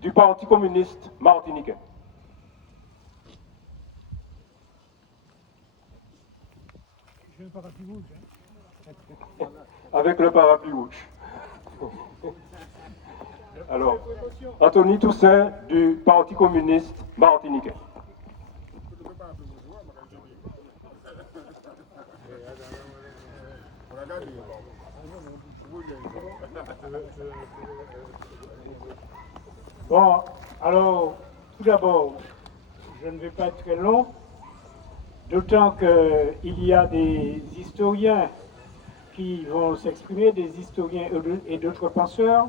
du Parti communiste martiniquais. Avec le parapluie rouge. Alors, Anthony Toussaint du Parti communiste martiniquais. Bon, alors, tout d'abord, je ne vais pas être très long, d'autant qu'il y a des historiens qui vont s'exprimer, des historiens et d'autres penseurs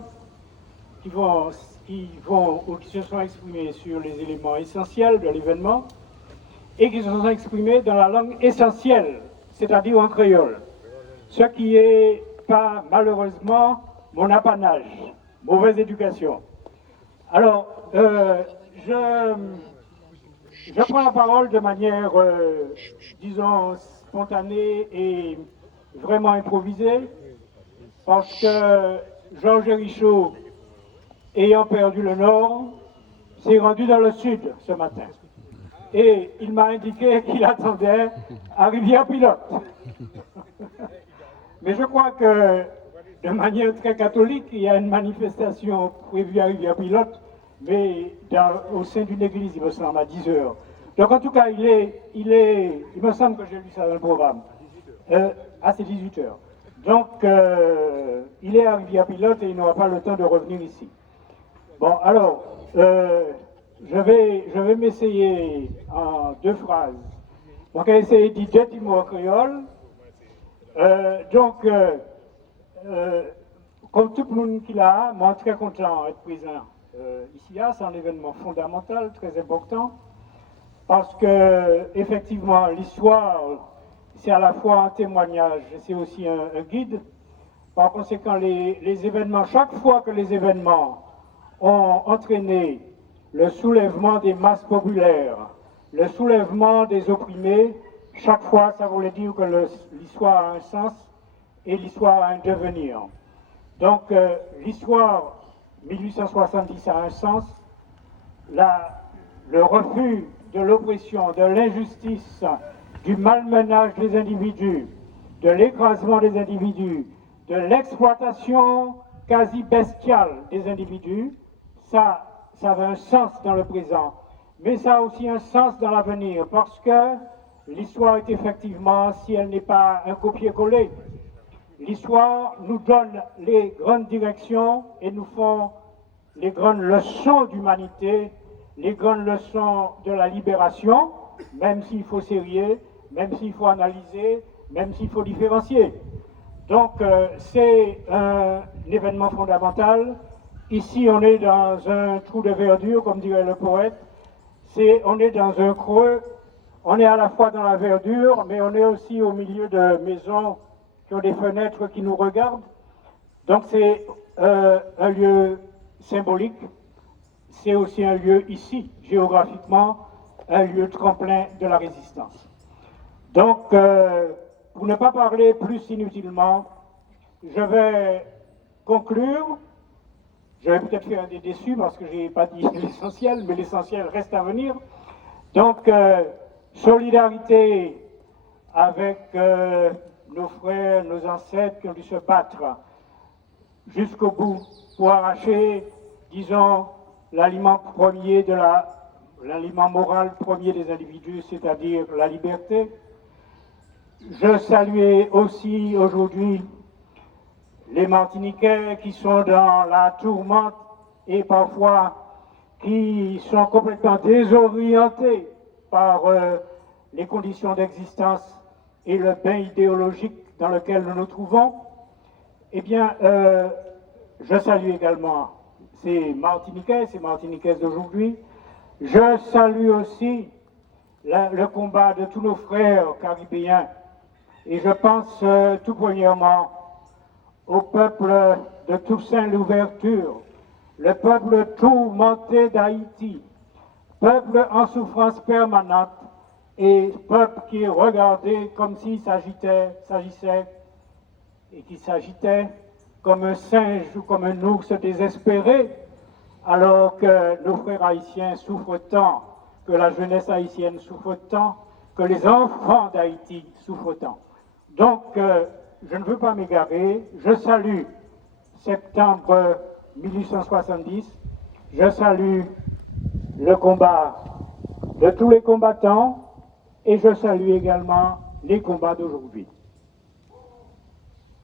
qui se sont exprimés sur les éléments essentiels de l'événement et qui se sont exprimés dans la langue essentielle, c'est-à-dire en créole. Ce qui est pas malheureusement mon apanage, mauvaise éducation. Alors, je prends la parole de manière, disons, spontanée et vraiment improvisée, parce que Georges Richaud, ayant perdu le Nord, s'est rendu dans le Sud ce matin. Et il m'a indiqué qu'il attendait à Rivière-Pilote. Mais je crois que, de manière très catholique, il y a une manifestation prévue à Rivière-Pilote, mais au sein d'une église, il me semble, à 10 heures. Donc en tout cas, il me semble que j'ai lu ça dans le programme, à ces 18 heures. Donc il est à Rivière-Pilote et il n'aura pas le temps de revenir ici. Bon, alors, je vais m'essayer en 2 phrases. Donc, on va essayer de dire 2 mots en créole. Comme tout le monde qui l'a, moi très content d'être présent ici. C'est un événement fondamental, très important, parce que effectivement l'histoire, c'est à la fois un témoignage, c'est aussi un guide. Par conséquent, les événements, chaque fois que les événements ont entraîné le soulèvement des masses populaires, le soulèvement des opprimés, chaque fois, ça voulait dire que l'histoire a un sens et l'histoire a un devenir. Donc, l'histoire 1870 a un sens, le refus de l'oppression, de l'injustice, du malmenage des individus, de l'écrasement des individus, de l'exploitation quasi bestiale des individus, ça a un sens dans le présent, mais ça a aussi un sens dans l'avenir, parce que l'histoire est effectivement, si elle n'est pas un copier-coller, l'histoire nous donne les grandes directions et nous font les grandes leçons d'humanité, les grandes leçons de la libération, même s'il faut sérieux, même s'il faut analyser, même s'il faut différencier. Donc c'est un événement fondamental. Ici, on est dans un trou de verdure, comme dirait le poète. On est dans un creux. On est à la fois dans la verdure, mais on est aussi au milieu de maisons qui ont des fenêtres qui nous regardent. Donc c'est un lieu symbolique. C'est aussi un lieu ici, géographiquement, un lieu tremplin de la résistance. Donc, pour ne pas parler plus inutilement, je vais conclure. Je vais peut-être faire des déçus parce que je n'ai pas dit l'essentiel, mais l'essentiel reste à venir. Donc, solidarité avec nos frères, nos ancêtres qui ont dû se battre jusqu'au bout pour arracher, disons, l'aliment moral premier des individus, c'est-à-dire la liberté. Je saluais aussi aujourd'hui les Martiniquais qui sont dans la tourmente et parfois qui sont complètement désorientés par les conditions d'existence et le bain idéologique dans lequel nous nous trouvons. Eh bien, je salue également ces Martiniquaises d'aujourd'hui. Je salue aussi le combat de tous nos frères caribéens. Et je pense tout premièrement au peuple de Toussaint Louverture, le peuple tourmenté d'Haïti, peuple en souffrance permanente et peuple qui est regardé comme s'il s'agissait comme un singe ou comme un ours désespéré alors que nos frères haïtiens souffrent tant, que la jeunesse haïtienne souffre tant, que les enfants d'Haïti souffrent tant. Donc, je ne veux pas m'égarer. Je salue septembre 1870. Je salue le combat de tous les combattants et je salue également les combats d'aujourd'hui.